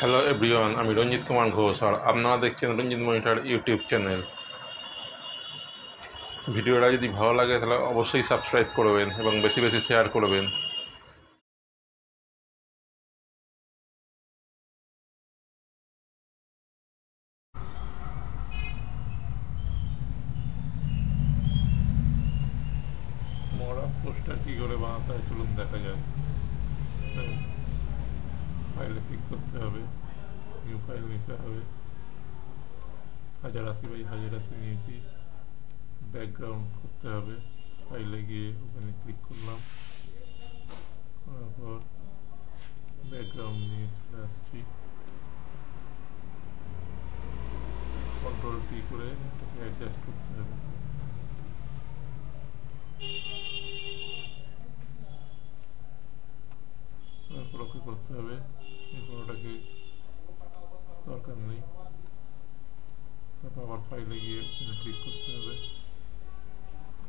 Hello everyone, আমি রঞ্জিত কুমার ঘোষ আর আপনারা দেখছেন রঞ্জিত মনিটর ইউটিউব চ্যানেল। ভিডিওটা যদি ভালো লাগে তাহলে অবশ্যই সাবস্ক্রাইব করবেন এবং বেশি বেশি শেয়ার করবেন। মরা পোস্টার কী করে বানাতে হয় চলুন দেখা যায়। ফাইলে ক্লিক করতে হবে, নিউ ফাইল নিতে হবে। 1080x1080 নিয়েছি। ব্যাকগ্রাউন্ড করতে হবে, ফাইলে গিয়ে ওখানে ক্লিক করলাম, তারপর ব্যাকগ্রাউন্ড নিয়ে চলে আসছি। কন্ট্রোল-T করে এটাকে অ্যাডজাস্ট করতে হবে। তারপর ওকে করতে হবে, এই কোনোটাকে দরকার নেই। তারপর আবার ফাইলে গিয়ে ওখানে ক্লিক করতে হবে,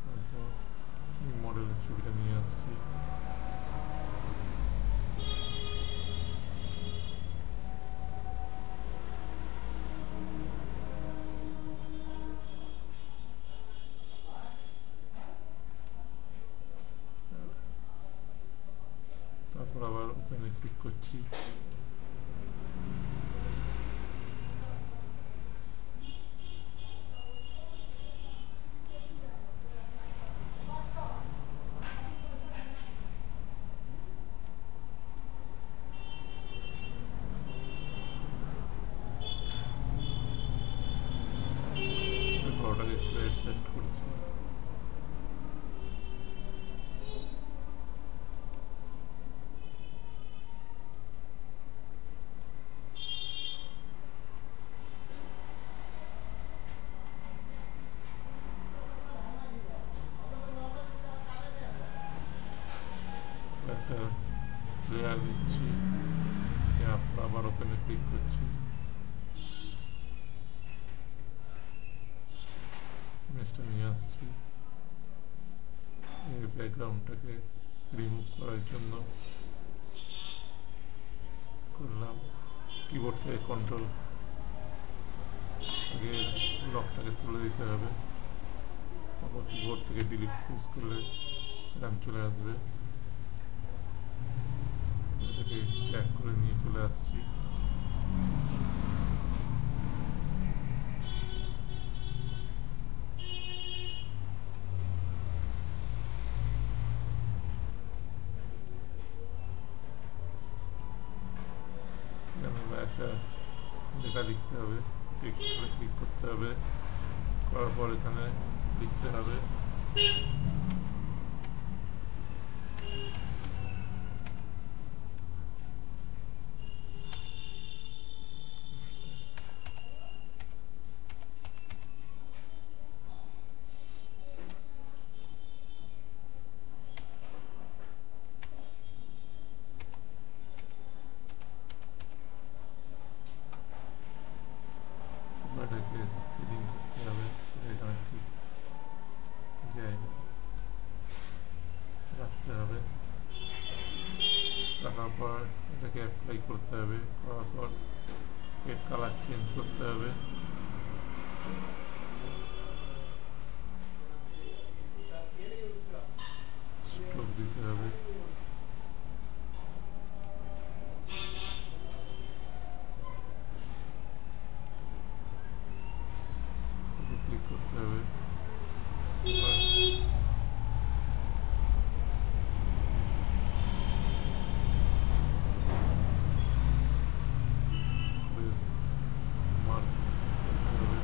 তারপর এই মডেলের ছবিটা নিয়ে আসছি। তারপর আবার ওখানে ক্লিক করছি। বড়টাকে একটু অ্যাডজাস্ট করছি। একটা লেয়ার নিচ্ছি, আবার ওখানে ক্লিক করছি, ইমেজটা নিয়ে আসছি। এই ব্যাকগ্রাউন্ডটাকে রিমুভ করার জন্য করলাম কিবোর্ড থেকে কন্ট্রোল, আগে লকটাকে তুলে দিতে হবে, তারপর কিবোর্ড থেকে ডিলিট প্রেস করলে রান চলে আসবে। এটাকে ব্যাক করে নিয়ে চলে আসছি। একটা লেখা লিখতে হবে, টেক্সট করে ক্লিক করতে হবে, করার পর এখানে লিখতে হবে এটাকে স্কেলিং করতে হবে, এখানে ঠিক জায়গা রাখতে হবে। রাখার পর এটাকে অ্যাপ্লাই করতে হবে, করার পর এর কালার চেঞ্জ করতে হবে। স্ট্রোক দিতে হবে, ক্লিক করতে হবে। মার্ক করতে হবে।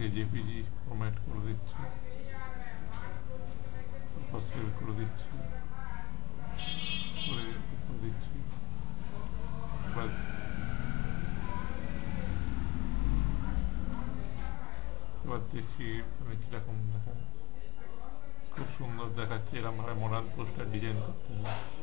এটাকে জেপিজি ফরম্যাট করে দিচ্ছি, তারপর সেভ করে দিচ্ছি, করে উপর দিচ্ছি। এবার দেখছি মানে কীরকম দেখায়। খুব সুন্দর দেখাচ্ছে, এরকমভাবে মডার্ন পোস্টার ডিজাইন করতে হবে।